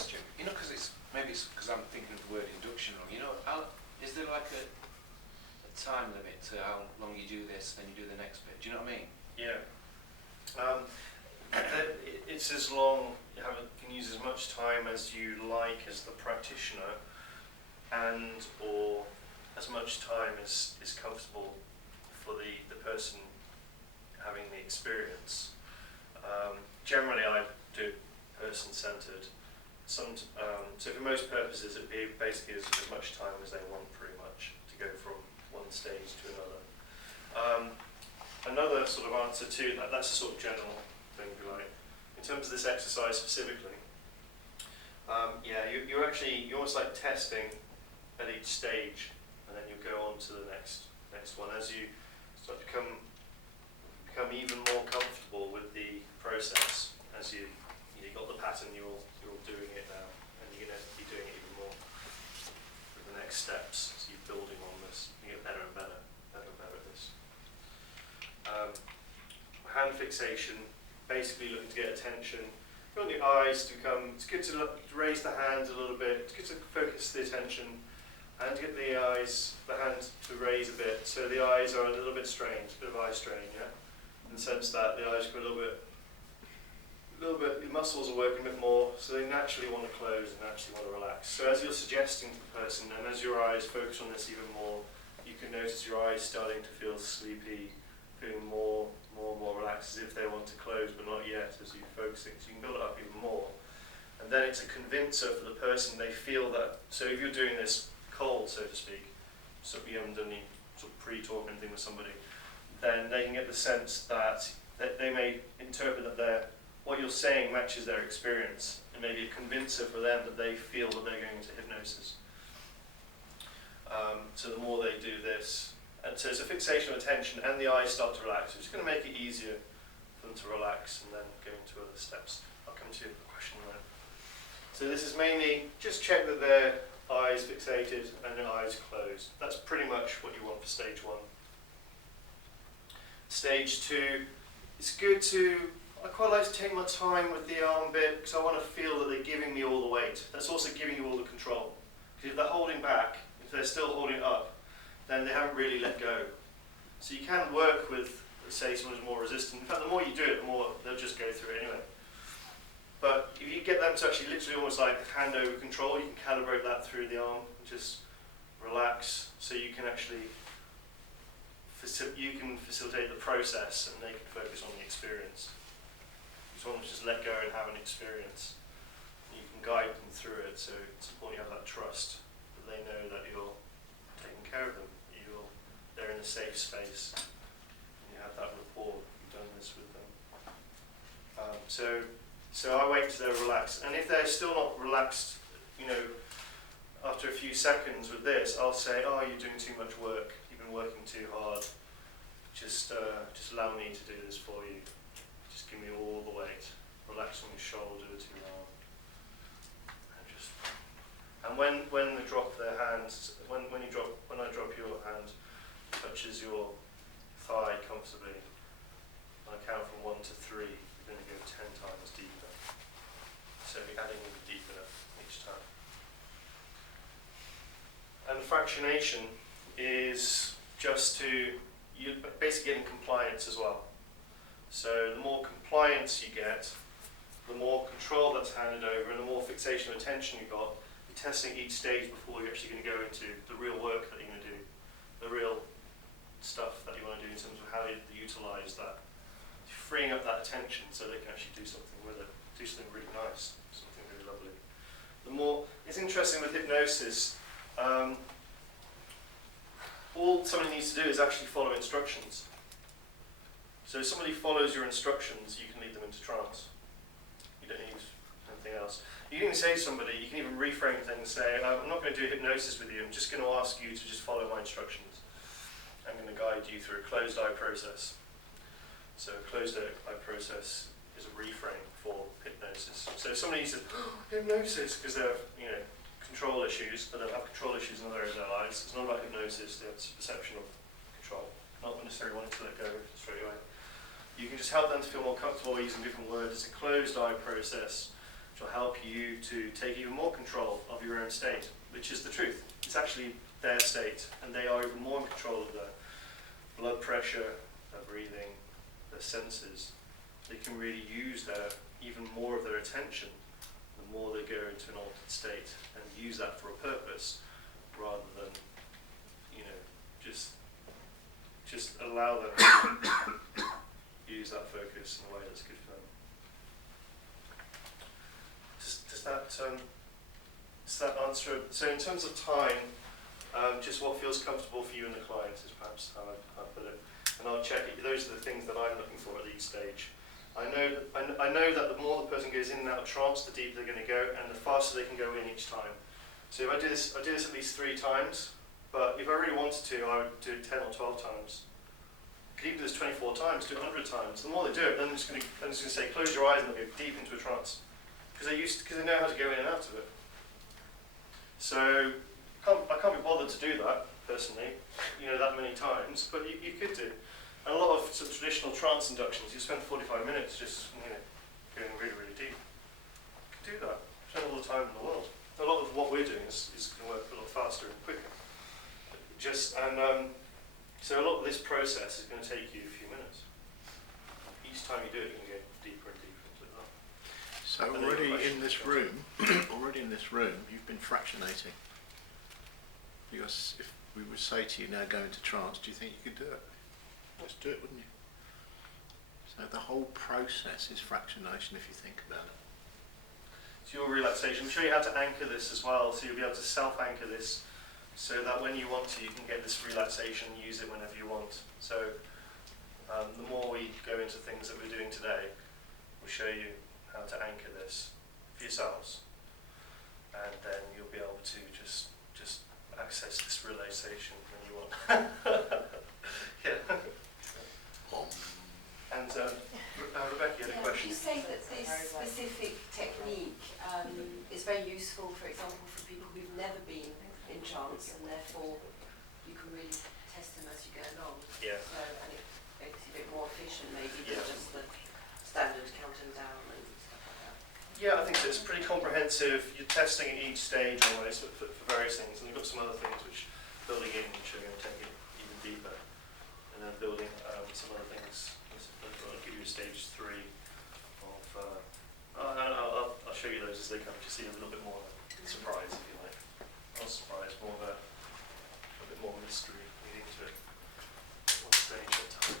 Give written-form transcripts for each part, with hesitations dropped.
question. You know, maybe it's because I'm thinking of the word induction wrong. You know, is there like a time limit to how long you do this, then you do the next bit? Do you know what I mean? Yeah. It's as long, you can use as much time as you like as the practitioner, and or as much time as is comfortable for the person having the experience. Generally I do person-centered. So for most purposes it'd be basically as much time as they want, pretty much, to go from one stage to another. Another sort of answer to that, that's a sort of general thing, if you like. In terms of this exercise specifically, you're almost like testing at each stage, and then you go on to the next one as you start to become even more comfortable with the process. As you got the pattern, you're doing it now, and you're going to be doing it even more with the next steps. So you're building on this, you get better and better at this. Hand fixation, basically looking to get attention. You want the eyes to become, it's good to raise the hands a little bit, it's good to focus the attention, and to get the hand to raise a bit, so the eyes are a little bit strained, a bit of eye strain, yeah? In the sense that the eyes go a little bit, the muscles are working a bit more, so they naturally want to close and naturally want to relax. So as you're suggesting to the person, and as your eyes focus on this even more, you can notice your eyes starting to feel sleepy, feeling more and more relaxed, as if they want to close but not yet, as you're focusing. So you can build it up even more. And then it's a convincer for the person. They feel that, so if you're doing this cold, so to speak, so you haven't done any sort of pre-talk or anything with somebody, then they can get the sense that they may interpret that what you're saying matches their experience, and maybe a convincer for them that they feel that they're going into hypnosis. So the more they do this, and so it's a fixation of attention, and the eyes start to relax. It's going to make it easier for them to relax, and then go into other steps. I'll come to your question in a minute. So this is mainly just check that their eyes fixated and their eyes closed. That's pretty much what you want for stage one. Stage two, it's good I quite like to take my time with the arm bit, because I want to feel that they're giving me all the weight. That's also giving you all the control. Because if they're holding back, if they're still holding it up, then they haven't really let go. So you can work with, let's say, someone who's more resistant. In fact, the more you do it, the more they'll just go through it anyway. But if you get them to actually literally almost like hand over control, you can calibrate that through the arm, and just relax, so you can actually facilitate the process, and they can focus on the experience. You just want them to just let go and have an experience. You can guide them through it, so it's important you have that trust, that they know that you're taking care of them. They're in a safe space, and you have that rapport. You've done this with them. So I wait till they're relaxed, and if they're still not relaxed, after a few seconds with this, I'll say, "Oh, you're doing too much work. You've been working too hard. Just allow me to do this for you. Just give me all the weight. Relax on your shoulders, your arm, and when they drop their hands, when I drop your hand, touches your thigh comfortably, and I count from 1 to 3, you're going to go 10 times deeper. So you're adding a bit deeper each time. And fractionation is just you're basically getting compliance as well. So the more compliance you get, the more control that's handed over, and the more fixation of attention you've got. You're testing each stage before you're actually going to go into the real work that you're going to do, the real stuff that you want to do in terms of how you utilise that. You're freeing up that attention so they can actually do something with it, do something really nice, something really lovely. It's interesting with hypnosis, all somebody needs to do is actually follow instructions. So if somebody follows your instructions, you can lead them into trance. You don't need anything else. You can even say to somebody, you can even reframe things, say, I'm not going to do hypnosis with you, I'm just going to ask you to just follow my instructions. I'm going to guide you through a closed eye process. So a closed eye process is a reframe for hypnosis. So if somebody says, hypnosis, because they have control issues, but they'll have control issues in other areas of their lives. It's not about hypnosis, it's perception of control, not necessarily wanting to let go straight away. You can just help them to feel more comfortable using different words. It's a closed eye process, which will help you to take even more control of your own state, which is the truth. It's actually their state, and they are even more in control of their blood pressure, their breathing, their senses. They can really use even more of their attention the more they go into an altered state, and use that for a purpose rather than, just allow them to use that focus in a way that's good for them. Does that answer it? So in terms of time, just what feels comfortable for you and the client is perhaps how I put it. And I'll check it. Those are the things that I'm looking for at each stage. I know that the more the person goes in and out of trance, the deeper they're going to go, and the faster they can go in each time. So if I do this at least 3 times, but if I really wanted to, I would do it 10 or 12 times. I could even do this 24 times, do it 100 times. The more they do it, then I'm just going to say, close your eyes and they'll go deep into a trance. Because they know how to go in and out of it. So I can't be bothered to do that, personally, that many times, but you could do. And a lot of sort of traditional trance inductions, you spend 45 minutes just going really, really deep. You could do that. Spend all the time in the world. A lot of what we're doing is going to work a lot faster and quicker. So a lot of this process is going to take you a few minutes. Each time you do it, you can go deeper and deeper into that. So already in this room, you've been fractionating. Because if we would say to you now go into trance, do you think you could do it? Let's do it, wouldn't you? So the whole process is fractionation if you think about it. So your relaxation, we'll show you how to anchor this as well, so you'll be able to self-anchor this so that when you want to, you can get this relaxation and use it whenever you want. So the more we go into things that we're doing today, we'll show you how to anchor this for yourselves, and then you'll be able to just access this relaxation when you want. Yeah. And Rebecca, you had a question. You say that this specific technique is very useful, for example, for people who've never been in trance, and therefore you can really test them as you go along. Yeah. So, and it makes you a bit more efficient, maybe, than just the standard counting down and stuff like that. Yeah, I think so. It's pretty comprehensive. You're testing at each stage always for various things, and you've got some other things which building in, which are going to take it even deeper, and then building some other things. I'll give you a stage 3 of. I'll show you those as they come. To see a little bit more surprise, if you like. Not surprise, more of a bit more mystery leading to it. One stage at a time.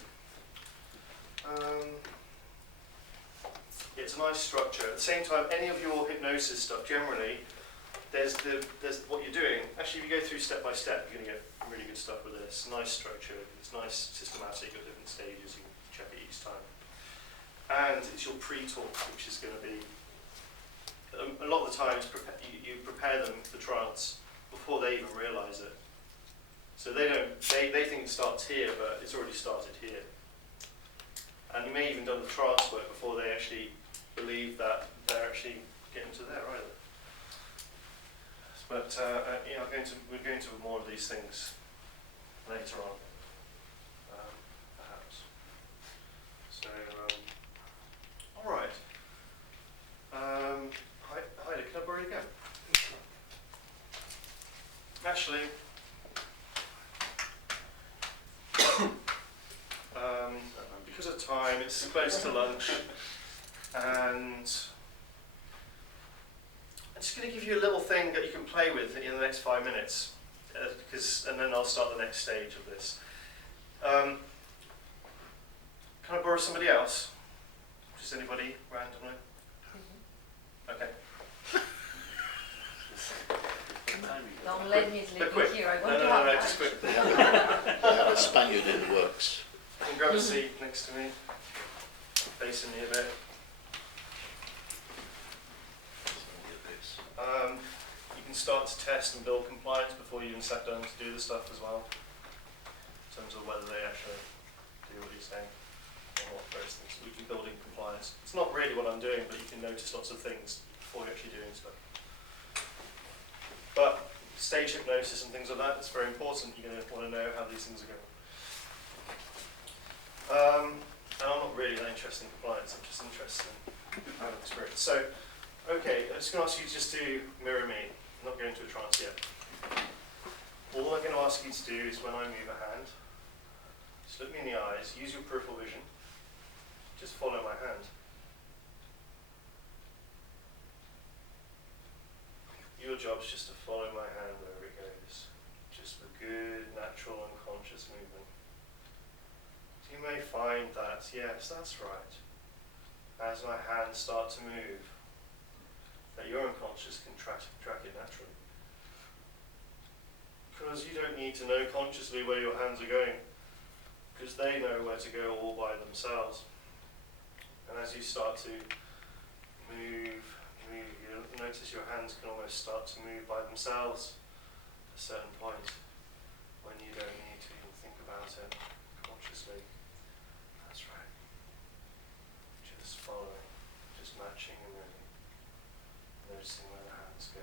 It's a nice structure. At the same time, any of your hypnosis stuff, generally, there's what you're doing. Actually, if you go through step by step, you're going to get really good stuff with this. Nice structure. It's nice, systematic at different stages. You can check it each time. And it's your pre-talk, which is going to be a lot of the times you prepare them for trance before they even realise it. So they think it starts here, but it's already started here. And you may even done the trance work before they actually believe that they're actually getting to there either. But we're going to more of these things later on, perhaps. So, all right. Heidi, can I borrow you again? Actually, because of time, it's close to lunch, and I'm just going to give you a little thing that you can play with in the next 5 minutes, and then I'll start the next stage of this. Can I borrow somebody else? Just anybody randomly? Okay. Don't let me leave quick. you here. I No, want to have lunch. just quick. They have a Spaniard in the works. You can grab a seat next to me, facing me a bit. You can start to test and build compliance before you even sat down to do the stuff as well, in terms of whether they actually do what you're saying or not. Various things. We can build in compliance. It's not really what I'm doing, but you can notice lots of things before you're actually doing stuff. But stage hypnosis and things like that, it's very important. You're going to want to know how these things are going. And I'm not really that interested in compliance, I'm just interested in having experience. So, Okay, I'm just going to ask you just to mirror me. I'm not going into a trance yet. All I'm going to ask you to do is when I move a hand, just look me in the eyes, use your peripheral vision, just follow my hand. Your job is just to follow my hand wherever it goes. Just a good, natural, unconscious movement. So you may find that, yes, that's right. As my hands start to move, that your unconscious can track it naturally. Because you don't need to know consciously where your hands are going, because they know where to go all by themselves. And as you start to move, you'll notice your hands can almost start to move by themselves at a certain point when you don't need to even think about it consciously. That's right. Just following, just matching and moving, noticing where the hands go.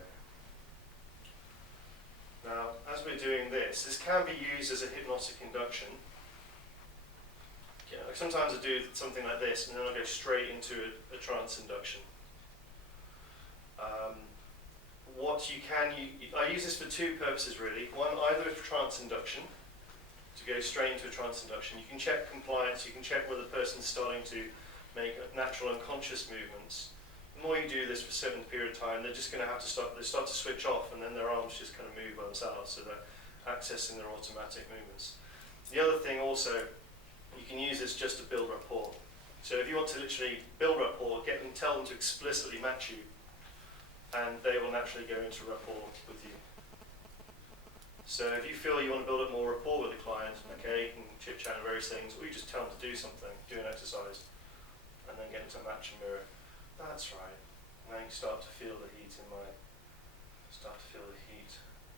Now, as we're doing this can be used as a hypnotic induction. Yeah, like sometimes I do something like this and then I'll go straight into a trance induction. I use this for two purposes really. One, either for trance induction, to go straight into a trance induction. You can check compliance, you can check whether the person's starting to make natural unconscious movements. The more you do this for a certain period of time, they're just going to have to start to switch off, and then their arms just kind of move by themselves, so they're accessing their automatic movements. The other thing also, you can use this just to build rapport. So if you want to literally build rapport, tell them to explicitly match you, and they will naturally go into rapport with you. So if you feel you want to build up more rapport with the client, okay, you can chit-chat on various things, or you just tell them to do something, do an exercise, and then get into match and mirror. That's right. And then you start to feel the heat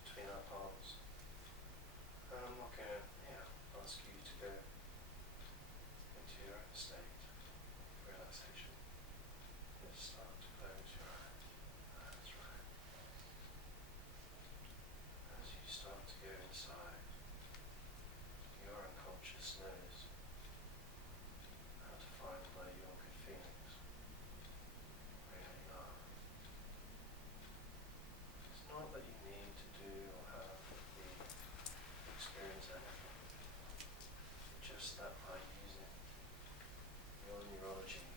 between our palms. And I'm not going to ask you to go into your own state of relaxation. Just start to close your eyes. That's right. As you start to go inside, your unconscious knows how to find where your good feelings really are. It's not that you need to do or have the experience anything, just that by using your neurology in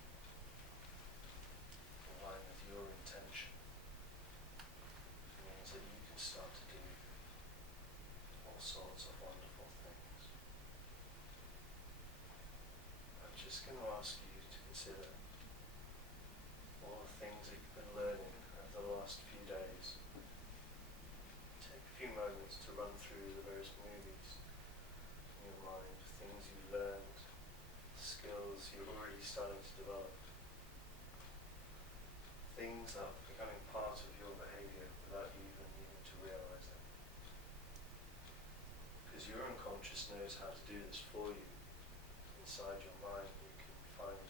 line with your intention means that you can start to do all sorts of wonderful things. I'm just going to ask you to consider all the things that you've been learning over the last few days. Take a few moments to run through the various movies in your mind, things you've learned, skills you're already starting to develop, things that are becoming part of your behaviour without you even needing to realise them. Because your unconscious knows how to do this for you. Inside your mind you can find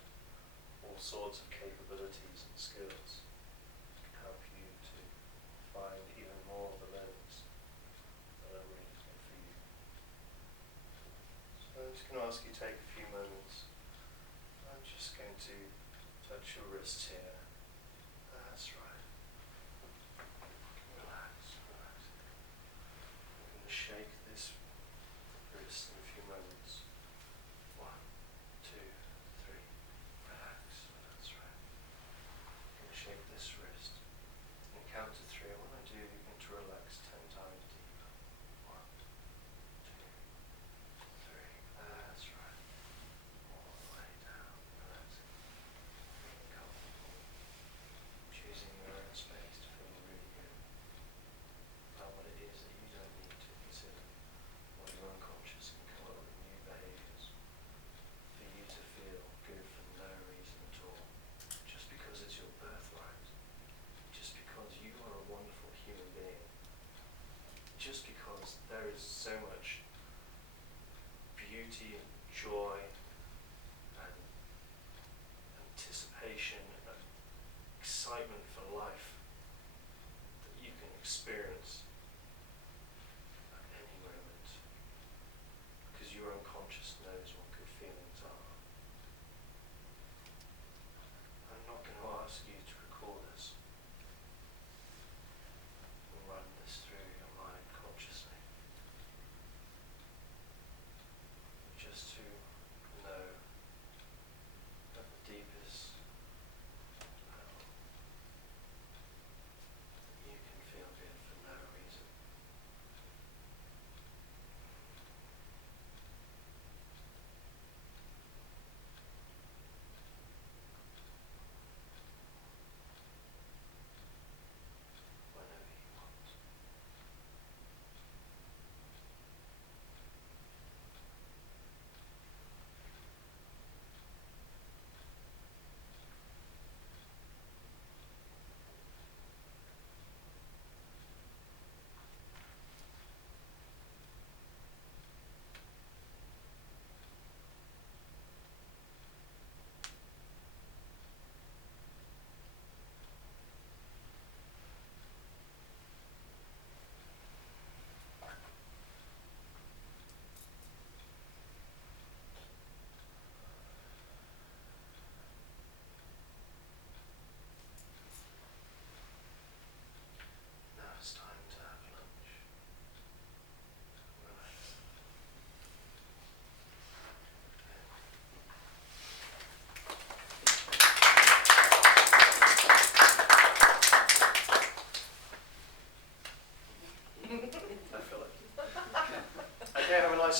all sorts of capabilities and skills that can help you to find even more of the learnings that are really good for you. So I'm just going to ask you to take a few moments. I'm just going to touch your wrists here. That's right. Relax, relax. I'm going to shake this wrist in a few moments. 1, 2, 3. Relax. That's right. I'm going to shake this wrist. And count to 3. And when I do, you're going to relax 10 times deeper. 1, 2, 3. That's right. All the way down. Relaxing. Being comfortable. Choosing your own space to feel really good about what it is that you don't need to consider. What your unconscious can come up with new behaviours for you to feel good for no reason at all. Just because it's your birthright. Just because you are a wonderful human being. Just because there is so much beauty and joy and anticipation and excitement for life that you can experience at any moment. Because your unconscious knows what good feelings are. I'm not going to ask you to recall this.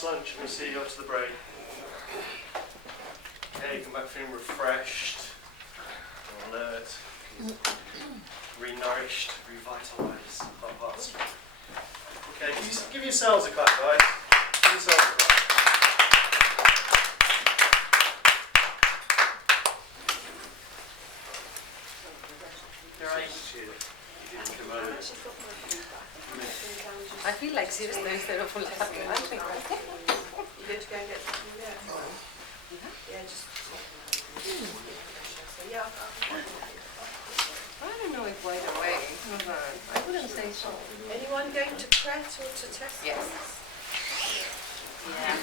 nice lunch and we'll see you after the break. Okay, come back feeling refreshed, alert, re-nourished, revitalised. Okay, give yourselves a clap, guys. Give yourselves a clap. I feel like seriously instead of laughing. You going to go and get something there? Yeah, just. So yeah, I don't know if right away. I wouldn't say so. anyone going to Pret or to test? Yes. Yeah.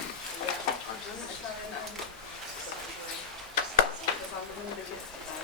Because I'm wounded yesterday.